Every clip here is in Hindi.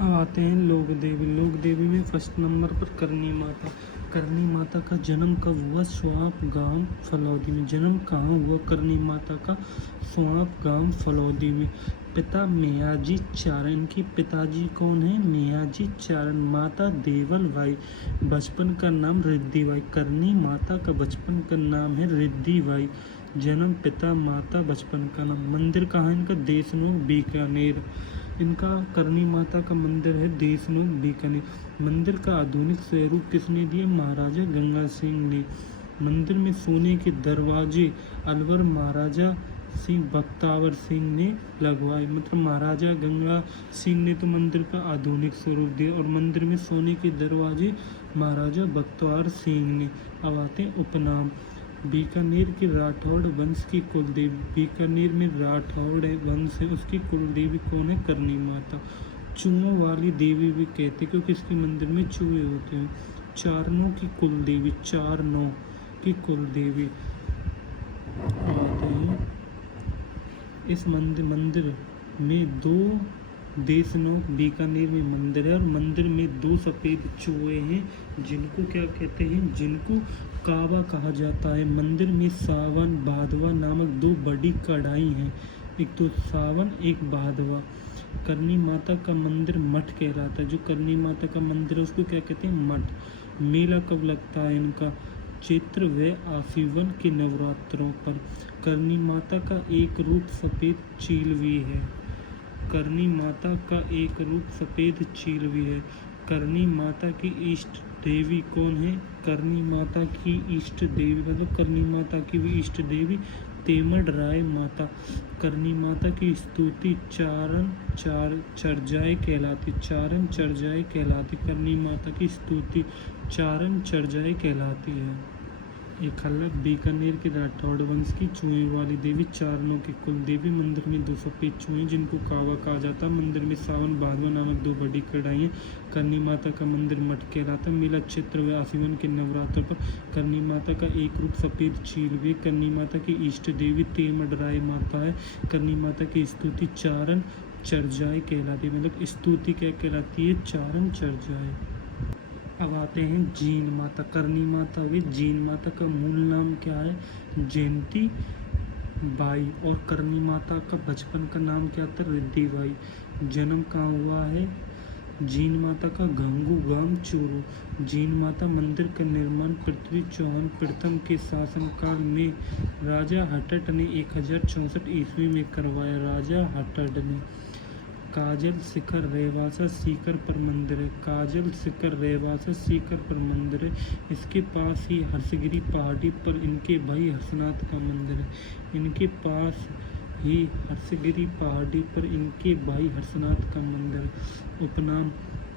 अब आते हैं लोक देवी। लोक देवी में फर्स्ट नंबर पर करनी माता। करनी माता का जन्म कब हुआ? स्वाप गांव फलौदी में। जन्म कहाँ हुआ करनी माता का? स्वाप गांव फलौदी में। पिता मियाजी चारण। इनके पिताजी कौन है? मियाजी चारण। माता देवल बाई। बचपन का नाम रिद्धि बाई। करनी माता का बचपन का नाम है रिद्धि बाई। जन्म पिता माता बचपन का नाम। मंदिर कहाँ है इनका? देशनोक बीकानेर। इनका करनी माता का मंदिर है देशनोक बीकानेर। मंदिर का आधुनिक स्वरूप किसने दिया? महाराजा गंगा सिंह ने। मंदिर में सोने के दरवाजे अलवर महाराजा सिंह बख्तावर सिंह ने लगवाए। मतलब महाराजा गंगा सिंह ने तो मंदिर का आधुनिक स्वरूप दिया और मंदिर में सोने के दरवाजे महाराजा बख्तावर सिंह ने। अब आते हैं उपनाम। बीकानेर के राठौड़ वंश की कुलदेवी। बीकानेर में राठौड़ वंश है, उसकी कुलदेवी कौन है? करनी माता। चूहों वाली देवी भी कहते हैं क्योंकि इसके मंदिर में चूहे होते हैं। चारणों की कुलदेवी। चारणों की कुलदेवी। आते हैं इस मंदिर में दो देशनोक बीकानेर में मंदिर है और मंदिर में दो सफ़ेद चूहे हैं जिनको क्या कहते हैं? जिनको काबा कहा जाता है। मंदिर में सावन भादवा नामक दो बड़ी कढ़ाई हैं। एक तो सावन एक भादवा। करनी माता का मंदिर मठ कहलाता है। जो करनी माता का मंदिर है उसको क्या कहते हैं? मठ। मेला कब लगता है इनका? चैत्र व आश्विन के नवरात्रों पर। करनी माता का एक रूप सफ़ेद चीलवी है। करनी माता का एक रूप सफ़ेद चीलवी है। करनी माता की इष्ट देवी कौन है? करनी माता की इष्ट देवी मतलब करनी माता की भी इष्ट देवी तेमड राय माता। करनी माता की स्तुति चारण चर्जाए कहलाती। चारण चर्जाए कहलाती। करनी माता की स्तुति चारण चर्जाए कहलाती है। एक हल्ला बीकानेर के राठौड़ वंश की चूहे वाली देवी। चारणों की कुल देवी। मंदिर में दो सफ़ेद चूहे जिनको कावा कहा जाता है। मंदिर में सावन भादवा नामक दो बड़ी कढ़ाई। करनी माता का मंदिर मठ कहलाता है। मेला चैत्र व आश्विन के नवरात्र पर। करनी माता का एक रूप सफ़ेद चील भी। करनी माता की इष्ट देवी तेमड राय माता है। करनी माता की स्तुति चारण चर्जाए कहलाती है। मतलब स्तुति क्या कहलाती है? चारण चर्जाए। अब आते हैं जीन माता। करनी माता हुई। जीन माता का मूल नाम क्या है? जयंती बाई। और करनी माता का बचपन का नाम क्या था? रिद्धि बाई। जन्म कहाँ हुआ है जीन माता का? गंगू गांव चूरू। जीन माता मंदिर का निर्माण पृथ्वी चौहान प्रथम के शासनकाल में राजा हट्ट ने 1064 ईस्वी में करवाया। राजा हट्ट ने। काजल शिखर रेवासा सीकर पर मंदिर है। काजल शिखर रेवासा सीकर पर मंदिर है। इसके पास ही हर्षगिरी पहाड़ी पर इनके भाई हर्षनाथ का मंदिर है। इनके पास ही हर्षगिरी पहाड़ी पर इनके भाई हर्षनाथ का मंदिर है। उपनाम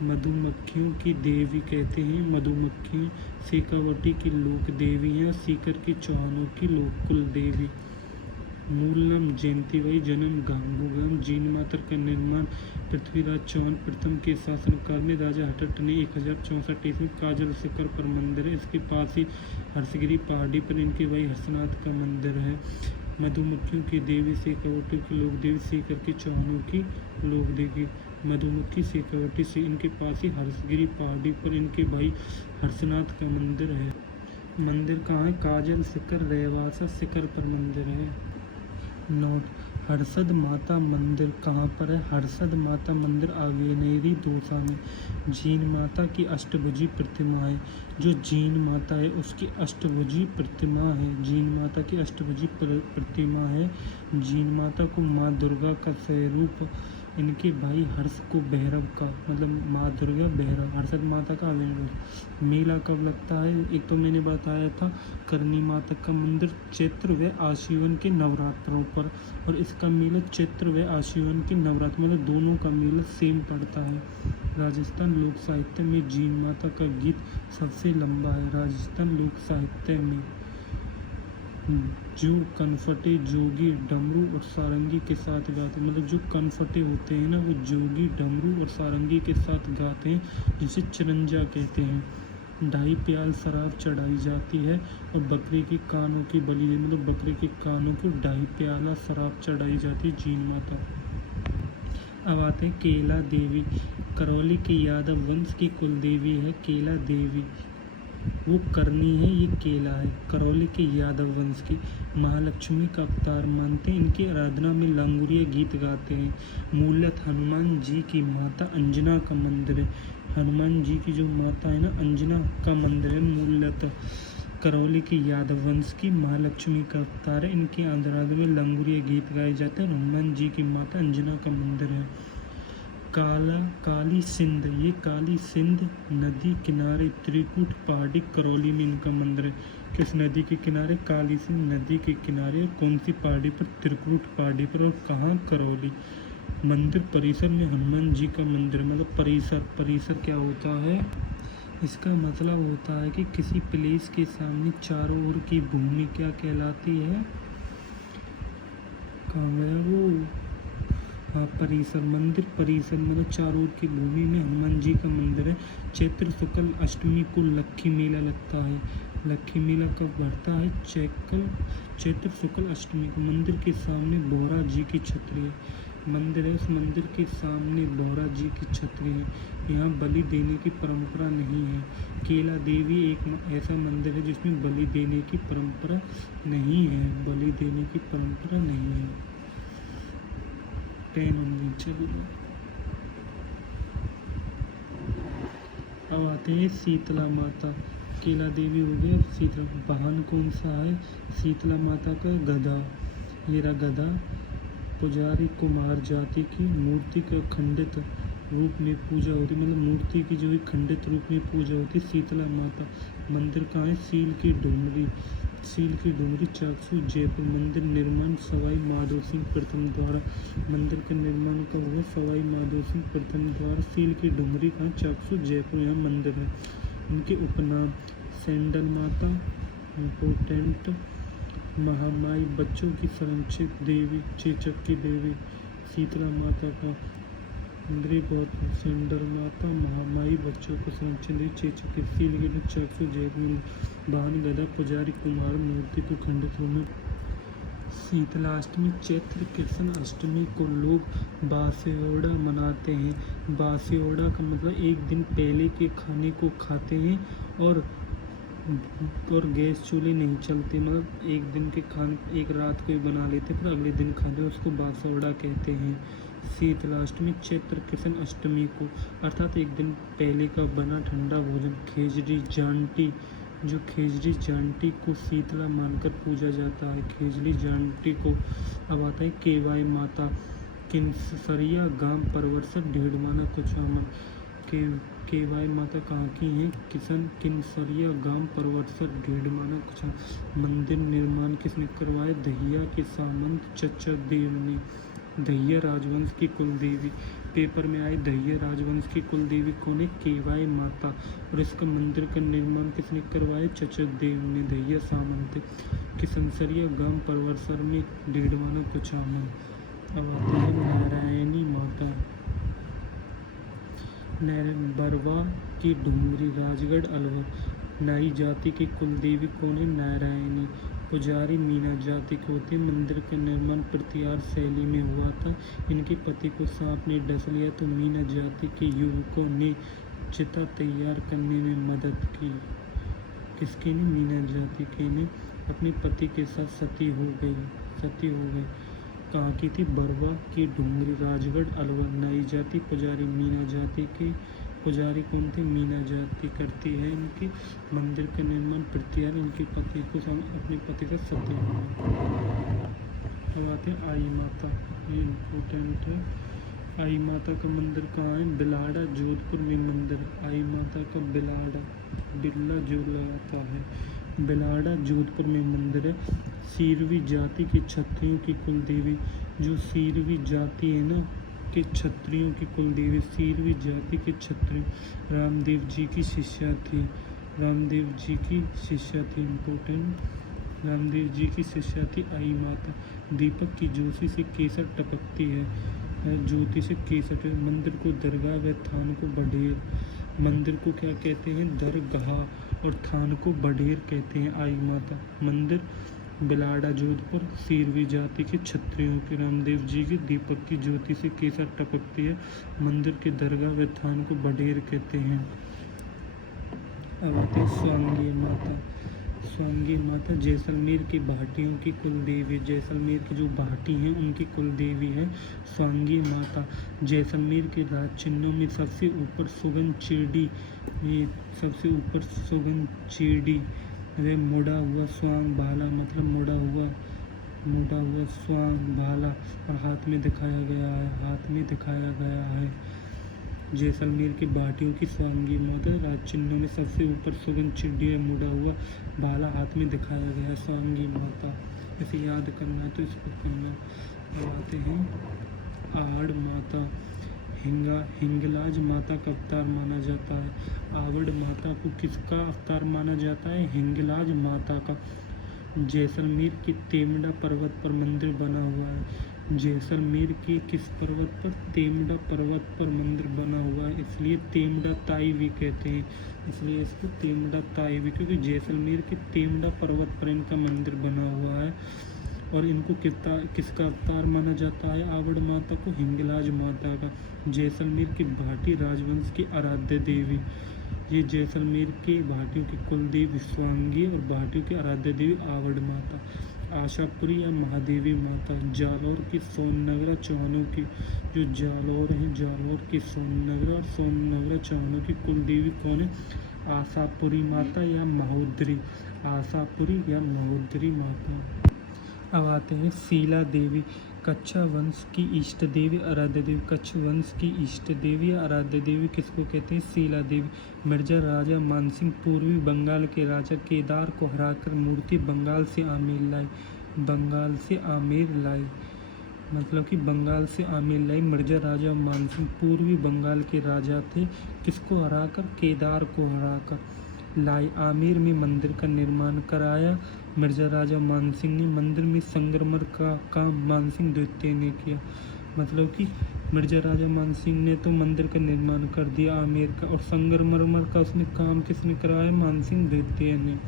मधुमक्खियों की देवी कहते हैं। मधुमक्खी शेखावटी की लोक देवी हैं। सीकर की चौहानों की लोक कुल देवी। मूल नाम जयंती बाई। जन्म गांगूगाम। जीन माता का निर्माण पृथ्वीराज चौहान प्रथम के शासनकाल में राजा हट्ट ने 1064 ईस्वी में काजल शिखर पर मंदिर है। इसके पास ही हर्षगिरी पहाड़ी पर इनके भाई हर्षनाथ का मंदिर है। मधुमक्खियों की देवी शेखावटी की लोक देवी। सीकर की चौहानों की लोक देवी। मधुमक्खी शेखावटी से इनके पास ही हर्षगिरी पहाड़ी पर इनके भाई हर्षनाथ का मंदिर है। मंदिर कहाँ है? काजल शिखर रेवासा शिखर पर मंदिर है। नोट। हर्षद माता मंदिर कहाँ पर है? हर्षद माता मंदिर आग्नेयरी दौसा में। जीन माता की अष्टभुजी प्रतिमा है। जो जीन माता है उसकी अष्टभुजी प्रतिमा है। जीन माता की अष्टभुजी प्रतिमा है। जीन माता को माँ दुर्गा का स्वरूप इनके भाई हर्ष को भैरव का मतलब माँ दुर्गा भैरव हर्षद माता का आविर्भाव। मेला कब लगता है? एक तो मैंने बताया था करनी माता का मंदिर चैत्र व आश्विन के नवरात्रों पर और इसका मेला चैत्र व आश्विन के नवरात्र मतलब दोनों का मेला सेम पड़ता है। राजस्थान लोक साहित्य में जीन माता का गीत सबसे लंबा है। राजस्थान लोक साहित्य में जो कनफटे जोगी डमरू और सारंगी के साथ गाते मतलब जो कनफटे होते हैं ना वो जोगी डमरू और सारंगी के साथ गाते हैं जिसे चिरंजा कहते हैं। ढाई प्याल शराब चढ़ाई जाती है और बकरे की कानों की बलि मतलब बकरे के कानों को ढाई प्याला शराब चढ़ाई जाती है जीन माता। अब आते हैं केला देवी। करौली की यादव वंश की कुल देवी है केला देवी। वो करनी है, ये केला है। करौली के यादव वंश की महालक्ष्मी का अवतार मानते हैं। इनकी आराधना में लांगुरिया गीत गाते हैं। मूलत हनुमान जी की माता अंजना का मंदिर है। हनुमान जी की जो माता है ना, अंजना का मंदिर है मूलत। करौली के यादव वंश की महालक्ष्मी का अवतार है। इनकी आराधना में लांगुरिया गीत गाए जाते हैं। हनुमान जी की माता अंजना का मंदिर है। काली सिंध, ये काली सिंध नदी किनारे त्रिकुट पहाड़ी करौली में इनका मंदिर है। किस नदी के किनारे? काली सिंध नदी के किनारे। कौन सी पहाड़ी पर? त्रिकुट पहाड़ी पर। और कहाँ? करौली। मंदिर परिसर में हनुमान जी का मंदिर, मतलब परिसर क्या होता है? इसका मतलब होता है कि किसी प्लेस के सामने चारों ओर की भूमि क्या कहलाती है? कहाँ गया वो? हाँ, परिसर। मंदिर परिसर मतलब चारों ओर की भूमि में हनुमान जी का मंदिर है। चैत्र शुक्ल अष्टमी को लक्खी मेला लगता है। लक्खी मेला कब बढ़ता है? चैत्र शुक्ल अष्टमी को। मंदिर के सामने बोहरा जी की छतरी है। मंदिर है, उस मंदिर के सामने बोहरा जी की छतरी है। यहाँ बलि देने की परंपरा नहीं है। केला देवी एक ऐसा मंदिर है जिसमें बलि देने की परंपरा नहीं है। बलि देने की परंपरा नहीं है। चलो, अब आते हैं शीतला माता। केला देवी हो गया, शीतला। वाहन कौन सा है शीतला माता का? गधा। ये रहा गधा। पुजारी कुमार जाति की। मूर्ति का खंडित रूप में पूजा होती, मतलब मूर्ति की जो है खंडित रूप में पूजा होती शीतला माता। मंदिर कहाँ है? सील की डुमरी चाकसू जयपुर। मंदिर निर्माण सवाई माधो सिंह प्रथम द्वारा। मंदिर का निर्माण कब हुआ? सवाई माधो सिंह प्रथम द्वारा। सील की डुमरी कहाँ? चाकसू जयपुर, यहाँ मंदिर है। उनके उपनाम सैंडल माता, इम्पोर्टेंट, महामाई, बच्चों की संरक्षित देवी, चेचक की देवी। शीतला माता का इंद्रिय गौतम, सैंडल माता, महामाई, बच्चों को संरक्षित देवी, चेचक की। सील की चाकसू जयपुर। वाहन गधा, पुजारी कुमार, मूर्ति को खंडित रूप में। शीतलाष्टमी चैत्र कृष्ण अष्टमी को लोग बासेओड़ा मनाते हैं। बासेओड़ा का मतलब एक दिन पहले के खाने को खाते हैं और गैस चूल्हे नहीं चलते, मतलब एक दिन के खाने एक रात को ही बना लेते फिर अगले दिन खाते, उसको बासेओड़ा कहते हैं। शीतलाष्टमी चैत्र कृष्ण अष्टमी को, अर्थात एक दिन पहले का बना ठंडा भोजन खेजड़ी जांटी, जो खेजड़ी जांटी को शीतला मानकर पूजा जाता है। खेजड़ी जांटी को। अब आता है केवाई माता। किन्सरिया गांव परवरसर ढेड़माना कुचामन। केवाई माता कहाँ की हैं? किन्सरिया गांव परवरसर ढेड़माना कुचामन। मंदिर निर्माण किसने करवाया? दहिया के सामंत चचा देव ने। दहिया राजवंश की कुल देवी, पेपर में आए दहिया राजवंश की कुल देवी कौन है? केवाई माता। और इसका मंदिर का निर्माण किसने करवाया? चचा देव ने। दहिया सामंत। किसनसरिया गांव परवरसर में ढेड़माना कुचामन। अब आते हैं नारायणी माता। बरवा की डुमरी, राजगढ़ अलवर। नाई जाति की कुल देवी कौन है? नारायणी। पुजारी मीना जाति के होते। मंदिर का निर्माण प्रतिहार शैली में हुआ था। इनके पति को सांप ने डस लिया तो मीना जाति के युवकों ने चिता तैयार करने में मदद की। किसके ने? मीना जाति के ने अपने पति के साथ सती हो गई। कहाँ की थी? बरवा की डुंगरी, राजगढ़ अलवर। नाई जाति पुजारी मीना जाति के। पुजारी कौन थे? मीना जाति करती है। इनके मंदिर का निर्माण प्रतिहार इनके पति को अपने पति का सती हुआ। अब आते हैं आई माता, ये इम्पोर्टेंट है। आई माता का मंदिर कहाँ है? बिलाड़ा जोधपुर में मंदिर। आई माता का बिल्ला जो लगाता है, बिलाड़ा जोधपुर में मंदिर है। सीरवी जाति के क्षत्रियों की कुल देवी, जो सीरवी जाति है ना के क्षत्रियों की कुल देवी, सीरवी जाति के क्षत्रिय रामदेव जी की शिष्या थी। इम्पोर्टेंट, रामदेव जी की शिष्या थी आई माता। दीपक की ज्योति से केसर टपकती है, ज्योति से केसर। मंदिर को दरगाह व थान को बढेर। मंदिर को क्या कहते हैं? दरगाह, और थान को बढेर कहते हैं। आई माता मंदिर बिलाड़ा जोधपुर, सीरवी जाति के क्षत्रियों के। रामदेव जी के दीपक की ज्योति से केसर टपकती है। मंदिर के दरगाह व थान को बडेर कहते हैं। अब आते हैं स्वांगी माता। स्वांगी माता जैसलमेर की भाटियों की कुल देवी। जैसलमेर की जो भाटी हैं उनकी कुल देवी है स्वांगी माता। जैसलमेर के राज चिन्हों में सबसे ऊपर सुगन चिड़ी, ये सबसे ऊपर सुगन चिड़ी वे मुड़ा हुआ स्वांग भाला, मतलब मुड़ा हुआ स्वांग भाला और हाथ में दिखाया गया है। जैसलमेर के भाटियों की स्वांगी माता। राज चिन्हों में सबसे ऊपर सुगन चिड़ी मुड़ा हुआ भाला हाथ में दिखाया गया है स्वांगी माता। इसे याद करना है तो इसको करना। अब आते हैं आहड़ माता। हिंगलाज माता का अवतार माना जाता है। आवड़ माता को किसका अवतार माना जाता है? हिंगलाज माता का। जैसलमेर के तेमड़ा पर्वत पर मंदिर बना हुआ है। जैसलमेर के किस पर्वत पर? तेमड़ा पर्वत पर मंदिर बना हुआ है, इसलिए तेमड़ा ताई भी कहते हैं। इसलिए इसको तेमड़ा ताई भी, क्योंकि जैसलमेर के तेमड़ा पर्वत पर इनका मंदिर बना हुआ है। और इनको किसका अवतार माना जाता है? आवड़ माता को हिंगलाज माता का। जैसलमेर के भाटी राजवंश की आराध्य देवी। ये जैसलमेर के भाटियों की कुल देवी स्वांगी और भाटियों की आराध्य देवी आवड़ माता। आशापुरी या महादेवी माता। जालौर की सोननगरा चौहानों की, जो जालौर है, जालौर की सोननगरा और सोननगरा चौहानों की कुल देवी कौन है? आशापुरी माता या महोदरी। आशापुरी या महोदरी माता। अब आते हैं शीला देवी। कच्छा वंश की इष्ट देवी आराध्य देवी। कच्छ वंश की इष्ट देवी या आराध्य देवी किसको कहते हैं? शीला देवी। मिर्जा राजा मानसिंह पूर्वी बंगाल के राजा केदार को हराकर मूर्ति बंगाल से आमेर लाई। मतलब कि बंगाल से आमेर लाई। मिर्जा राजा मानसिंह पूर्वी बंगाल के राजा थे। किसको हराकर? केदार को हराकर लाई। आमेर में मंदिर का निर्माण कराया मिर्जा राजा मानसिंह ने। मंदिर में संगमरमर का काम मानसिंह द्वितीय ने किया। मतलब कि मिर्जा राजा मानसिंह ने तो मंदिर का निर्माण कर दिया आमेर का, और संगमरमर का उसने काम किसने कराया? मानसिंह द्वितीय ने।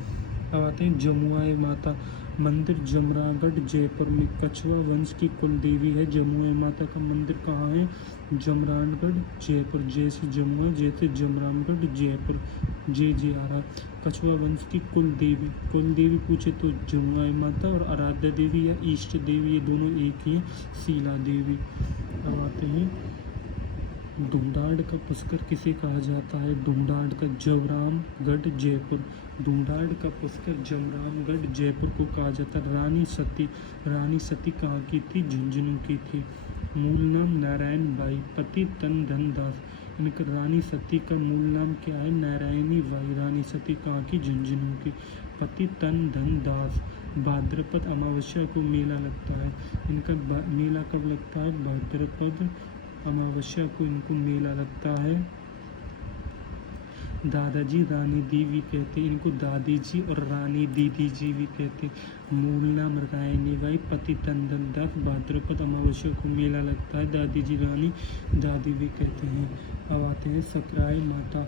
अब आते हैं जमुआई माता। मंदिर जमरागढ़ जयपुर में। कछवा वंश की कुल देवी है जमुआई माता का मंदिर कहाँ है? जमरागढ़ जयपुर। जैसे जमुआ जैसे जमरागढ़ जयपुर, जे आ रहा। कछवा वंश की कुल देवी पूछे तो जमुआई माता, और आराध्य देवी या इष्ट देवी ये दोनों एक ही हैं, शीला देवी। अब आते हैं ढूंढाड़ का पुष्कर किसे कहा जाता है? ढूंढाड़ का जमरामगढ़ जयपुर। ढूंढाड़ का पुष्कर जमरामगढ़ जयपुर को कहा जाता है। रानी सती कहाँ की थी? झुंझुनू की थी। मूल नाम नारायण बाई, पति तन धन दास। इनका रानी सती का मूल नाम क्या है? नारायणी बाई। रानी सती कहाँ की? झुंझुनू की। पति तन धन दास। भाद्रपद अमावस्या को मेला लगता है। इनका मेला कब लगता है? भाद्रपद अमावस्या को इनको मेला लगता है। दादाजी रानी देवी कहते हैं इनको। दादी जी और रानी दीदी जी भी कहते हैं। मूल नाम रायनी बाई, पति तंदन दास। भाद्रपद अमावस्या को मेला लगता है। दादी जी रानी दादी भी कहते हैं। अब आते हैं सकराय माता।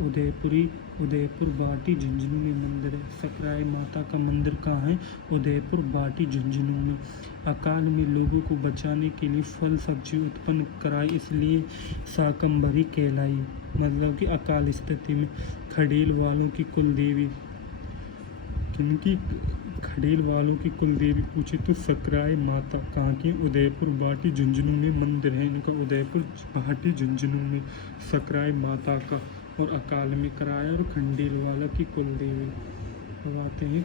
उदयपुर बाटी झुंझुनू में मंदिर है। सकराय माता का मंदिर कहाँ है? उदयपुर बाटी झुंझुनू में। अकाल में लोगों को बचाने के लिए फल सब्जी उत्पन्न कराई, इसलिए शाकंभरी कहलाई। मतलब कि अकाल स्थिति में। खडेल वालों की कुल देवी। किनकी? खडेल वालों की कुल देवी पूछे तो सकराय माता। कहाँ की? उदयपुर बाटी झुंझुनू में मंदिर है इनका। उदयपुर बाटी झुंझुनू में सकराय माता का, और अकाल में कराया, और खंडेल वाला की कुल देवी। अब आते हैं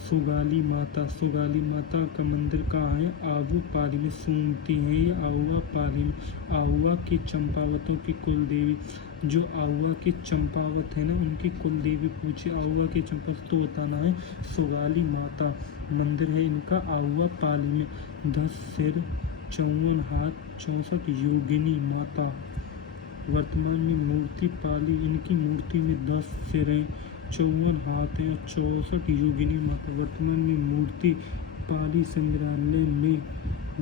सुगाली माता। सुगाली माता का मंदिर कहाँ है? आबू पाली में। सूंघती हैं ये आहुआ पाली में। आहुआ की चंपावतों की कुल देवी। जो आहुआ के चंपावत है ना, उनकी कुल देवी पूछे आहुआ के चंपावत तो बताना है सुगाली माता। मंदिर है इनका आहुआ पाली में। 10 सिर 54 हाथ 64 योगिनी माता। वर्तमान में मूर्ति पाली, इनकी मूर्ति में 10 सिर हैं, 54 हाथ हैं और 64 योगिनी माता। वर्तमान में मूर्ति पाली संग्रहालय में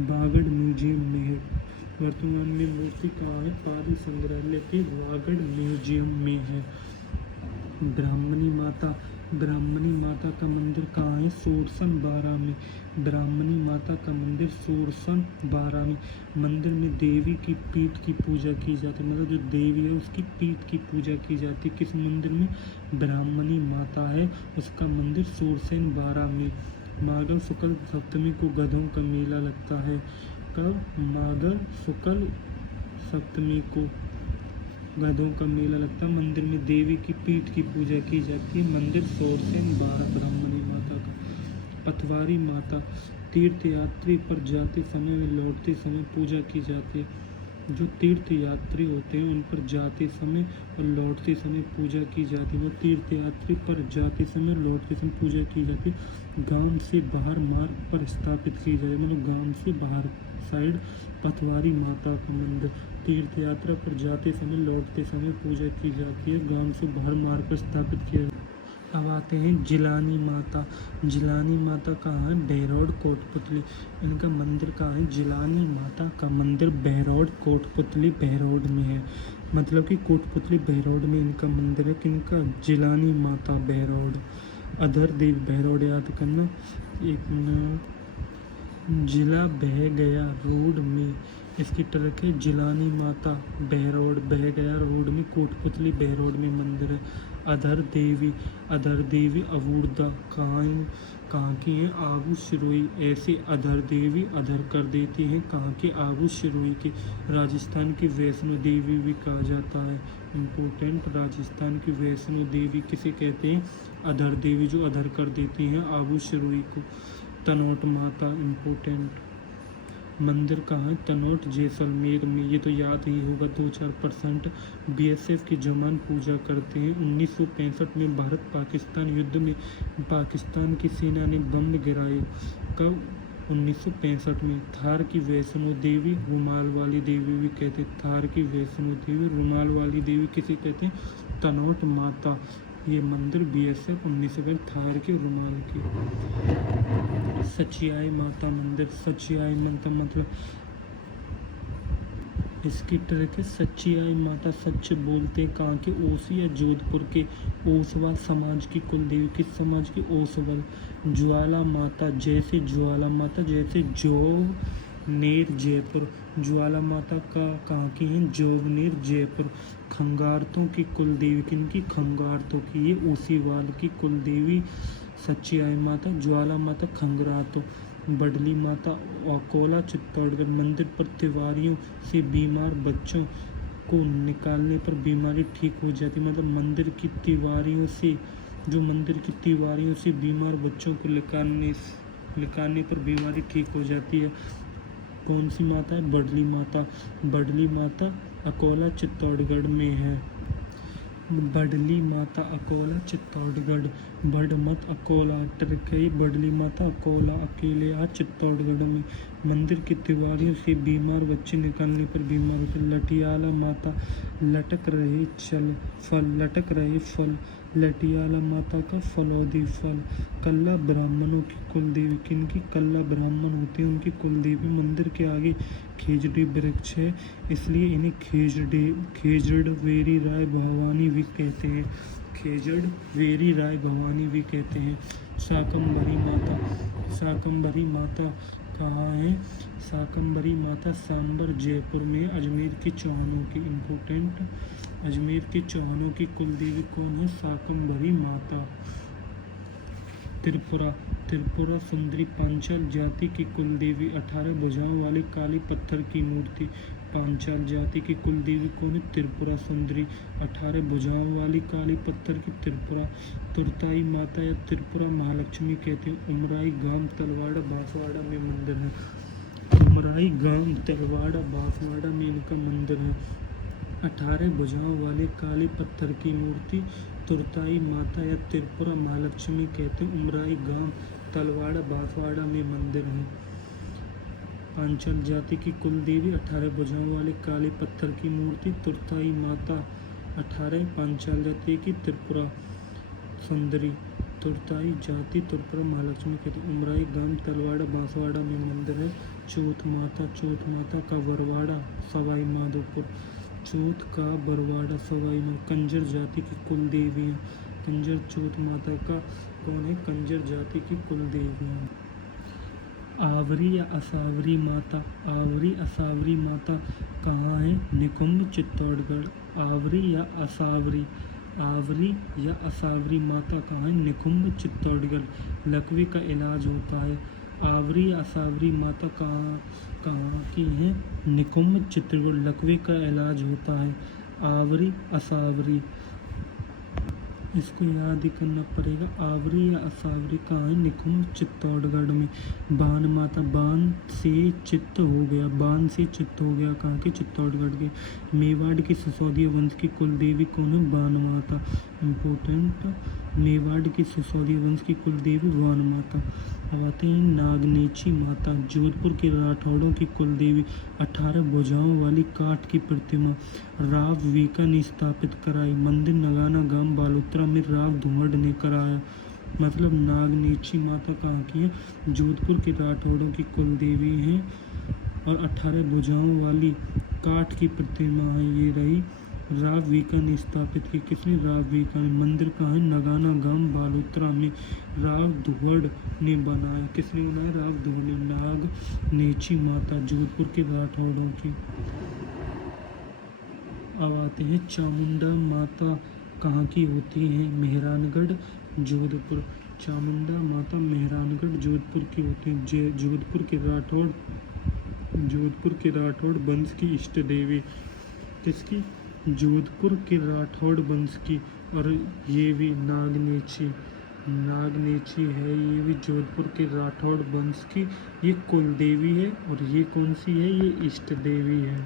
बागड़ म्यूजियम में है। वर्तमान में मूर्ति कहाँ है? पाली संग्रहालय के बागड़ म्यूजियम में है। ब्राह्मणी माता। ब्राह्मणी माता का मंदिर कहाँ है? सोरसन 12 में। ब्राह्मणी माता का मंदिर सोरसन 12 में। मंदिर में देवी की पीठ की पूजा की जाती है, मतलब जो देवी है उसकी पीठ की पूजा की जाती है। किस मंदिर में? ब्राह्मणी माता है, उसका मंदिर सोरसन 12 में। माघ शुक्ल सप्तमी को गधों का मेला लगता है। कब? माघ शुक्ल सप्तमी को गधों का मेला लगता है। मंदिर में देवी की पीठ की पूजा की जाती है। मंदिर सोरसन 12 ब्राह्मणी माता का। पथवारी माता तीर्थ यात्री पर जाते समय व लौटते समय पूजा की जाती है। जो तीर्थ यात्री होते हैं उन पर जाते समय और लौटते समय पूजा की जाती है। वो तीर्थ यात्री पर जाते समय लौटते समय पूजा की जाती है। गांव से बाहर मार्ग पर स्थापित की जाती है, मतलब गांव से बाहर साइड पथवारी माता का मंदिर। तीर्थ यात्रा पर जाते समय लौटते समय पूजा की जाती है। गांव से बाहर मार्ग पर स्थापित किया जाता है। अब आते हैं जिलानी माता। जिलानी माता कहाँ है? बहरौड कोटपुतली। इनका मंदिर कहाँ है? जिलानी माता का मंदिर बहरौड कोटपुतली बहरौड में है, मतलब कि कोटपुतली बहरौड में इनका मंदिर है। किनका? जिलानी माता बहरौड। अधर देवी बहरौड याद करना। एक मिनट। जिला बह गया रोड में इसकी ट्रक है। जिलानी माता बहरौड बह गया रोड में कोटपुतली बहरौड में मंदिर है। अधर देवी अवूर्दा कहाँ की हैं? आबू सिरोही। ऐसे अधर देवी अधर कर देती हैं कहाँ के? आबू सिरोही के। राजस्थान की वैष्णो देवी भी कहा जाता है। इम्पोर्टेंट, राजस्थान की वैष्णो देवी किसे कहते हैं? अधर देवी, जो अधर कर देती हैं आबू सिरोही को। तनोट माता इम्पोर्टेंट। मंदिर कहाँ है? तनोट जैसलमेर में। ये तो याद ही होगा 2-4%। बीएसएफ के जवान पूजा करते हैं। 1965 में भारत पाकिस्तान युद्ध में पाकिस्तान की सेना ने बम गिराए। कब? 1965 में। थार की वैष्णो देवी रुमाल वाली देवी भी कहते हैं। थार की वैष्णो देवी रुमाल वाली देवी किसे कहते हैं? तनोट माता। ये मंदिर बीएसएफ 1965 थार के रुमाल की। सचियाई माता मंदिर। सचियाई माता मतलब इसकी ट्रक है। सचियाई माता सच बोलते कहाँ के? ओसी या जोधपुर के। ओसवाल समाज की कुल देवी। किस समाज की? ओसवाल। ज्वाला माता जैसे ज्वाला माता जैसे जोवनेर जयपुर। ज्वाला माता का कहाँ की है? जोवनेर जयपुर। खंगारतों की कुल देवी किनकी? खंगारतों की। ये ओसीवाल की कुल देवी सचियाई माता। ज्वाला माता खंगारतों। बडली माता अकोला चित्तौड़गढ़। मंदिर पर तिवारियों से बीमार बच्चों को निकालने पर बीमारी ठीक हो जाती, मतलब मंदिर की तिवारियों से बीमार बच्चों को निकालने पर बीमारी ठीक हो जाती है। कौन सी माता है? बडली माता। बडली माता अकोला चित्तौड़गढ़ में है। बडली माता अकोला चित्तौड़गढ़। बड़मत अकोला ट्रकई। बडली माता अकोला अकेले आ चित्तौड़गढ़ में। मंदिर के तिवारियों से बीमार बच्चे निकालने पर बीमार होते। लटियाला माता लटक रहे फल। लटियाला माता का फलौदी फल। कल्ला ब्राह्मणों की कुल देवी किनकी? कल्ला ब्राह्मण होते हैं उनकी कुल देवी। मंदिर के आगे खेजड़ी वृक्ष है, इसलिए इन्हें खेजड़ वेरी राय भवानी भी कहते हैं। खेजड़ वेरी राय भवानी भी कहते हैं। शाकंभरी माता कहाँ है? शाकंभरी माता सांबर जयपुर में। अजमेर के चौहानों की इम्पोर्टेंट। अजमेर के चौहानों की कुल देवी कौन है? शाकंभरी माता। त्रिपुरा सुंदरी पांचाल जाति की कुल देवी। 18 भुजाओं वाले काले पत्थर की मूर्ति। पांचाल जाति की कुल देवी कौन है? त्रिपुरा सुंदरी। 18 भुजाओं वाली काले पत्थर की त्रिपुरा। तुरताई माता या त्रिपुरा महालक्ष्मी कहते हैं। उमराई गांव तलवाड़ा बांसवाड़ा में मंदिर है। उमराई गांव तलवाड़ा बांसवाड़ा में इनका मंदिर है। 18 भुजाओं वाले काले पत्थर की मूर्ति तुरताई माता या त्रिपुरा महालक्ष्मी कहते हैं। उमराई गांव तलवाड़ा बांसवाड़ा में मंदिर है। पांचाल जाति की कुल देवी। 18 भुजाओं वाले काले पत्थर की मूर्ति तुरताई माता। 18 पांचाल जाति की त्रिपुरा सुंदरी। तुरताई जाति त्रिपुरा महालक्ष्मी कहते हैं। उमराई गांव तलवाड़ा बांसवाड़ा में मंदिर है। चौथ माता का बरवाड़ा सवाई माधोपुर। चौथ का बरवाड़ा सवाई माधोपुर। कंजर जाति की कुल देवी कंजर चौथ माता का कौन है? कंजर जाति की कुल देवी है। आवरी या असावरी माता, आवरी असावरी माता कहाँ है? निकुंभ चित्तौड़गढ़। आवरी या असावरी, आवरी या असावरी माता कहाँ है? निकुंभ चित्तौड़गढ़। लकवे का इलाज होता है। आवरी या असावरी माता कहाँ की है? निकुंभ चित्तौड़गढ़। लकवे का इलाज होता है। आवरी असावरी, इसको याद ही करना पड़ेगा। आवरी या असावरी कहाँ है? निकुंभ चित्तौड़गढ़ में। बाण माता, बाण से चित्त हो गया, बाण से चित्त हो गया कहाँ के? चित्तौड़गढ़ के। मेवाड़ के सिसोदिया वंश की कुल देवी कौन है? बाण माता। इम्पोर्टेंट, मेवाड़ की सिसोदिया वंश की कुल देवी बाण माता। अब आते हैं नागनेची माता, जोधपुर के राठौड़ों की कुल देवी। 18 भुजाओं वाली काठ की प्रतिमा राव वीका ने स्थापित कराई। मंदिर नगाना गांव बालोतरा में राव धुंवड़ ने कराया। मतलब नागनेची माता कहाँ की है? जोधपुर के राठौड़ों की कुल देवी है और 18 भुजाओं वाली काठ की प्रतिमा है। ये रही, राव वीका ने स्थापित की। किसने? राव वीका ने। मंदिर कहाँ है? नगाना गांव बालोतरा में राव धुंवड़ ने बनाया। किसने बनाया? राव धुंवड़ ने। नागनेची माता जोधपुर के राठौड़ों की। अब आते हैं चामुंडा माता कहाँ की होती है? मेहरानगढ़ जोधपुर। चामुंडा माता मेहरानगढ़ जोधपुर की होती है। जोधपुर के राठौड़ वंश की इष्ट देवी। किसकी? जोधपुर के राठौड़ वंश की। और ये भी नागनेची है, ये भी जोधपुर के राठौड़ वंश की ये कुल देवी है। और ये कौन सी है? ये इष्ट देवी है।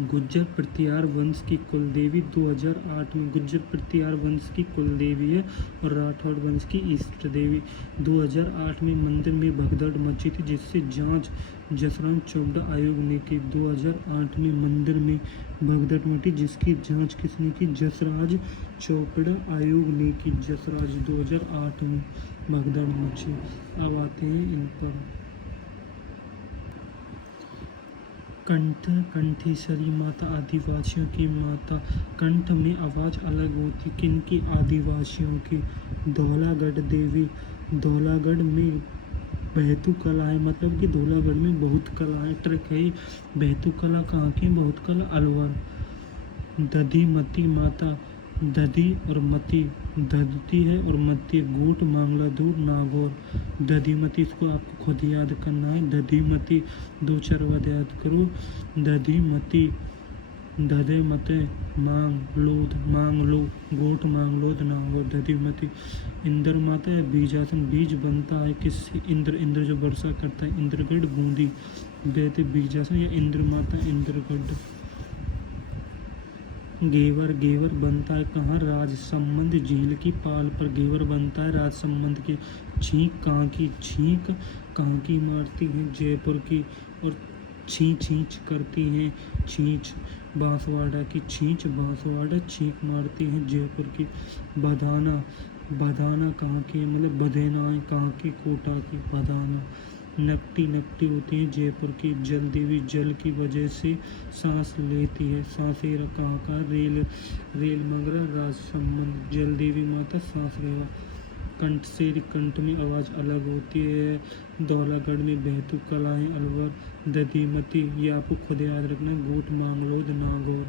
गुज्जर प्रतिहार वंश की कुल देवी 2008 में, गुज्जर प्रतिहार वंश की कुल देवी है और राठौड़ वंश की इष्ट देवी। 2008 में मंदिर में भगदड़ मची थी जिससे जांच जसराज चोपड़ा आयोग ने की। 2008 में मंदिर में भगदड़ मची जिसकी जांच किसने की? जसराज चोपड़ा आयोग ने की। जसराज 2008 में भगदड़ मची। अब आते हैं इन पर। कंठेश्वरी माता आदिवासियों की माता। कंठ में आवाज़ अलग होती किनकी? आदिवासियों की। धौलागढ़ देवी, धौलागढ़ में बहतू कला है, मतलब कि धौलागढ़ में बहुत कला है। ट्रिक है। बहतू कला कहाँ की? बहुत कला अलवर। दधिमती माता, दधी और मती, दधती है और मती, गोट मांगला दूर नागौर। दधिमती, इसको आपको खुद याद करना है। दधिमती 2-4 बार याद करो। दधिमती, दधे मते मांग लो, गोट मांग लोद नागौर। दधिमती। इंद्र माता या बीजासन, बीज बनता है किससे? इंद्र जो वर्षा करता है। इंद्रगढ़ बूंदी। बेहते बीजासन या इंद्र माता इंद्रगढ़। घेवर बनता है कहाँ? राजसमंद झील की पाल पर घेवर बनता है राजसमंद के। छींक कहाँ की? छींक कहाँ की मारती हैं? जयपुर की। और छींच करती हैं, छींच बांसवाड़ा की। छींच बांसवाड़ा छींक मारती हैं जयपुर की। बधाना कहाँ की? मतलब बधेना कहाँ की? कोटा की। बधाना। नकटी होती है जयपुर की। जल देवी, जल की वजह से सांस लेती है। सांसेरा कहाँ का? रेल मंगरा राजसमंद। जल देवी माता सांसरेवा। कंठ से, कंठ में आवाज़ अलग होती है। धौलागढ़ में बहतू कला है अलवर। दधिमती, ये आपको खुद याद रखना। गोट मांगलोद नागौर।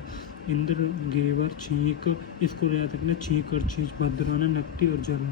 इंद्र, घेवर, छींक, इसको याद रखना। छींक और छींच। भद्राना, नकटी और जल।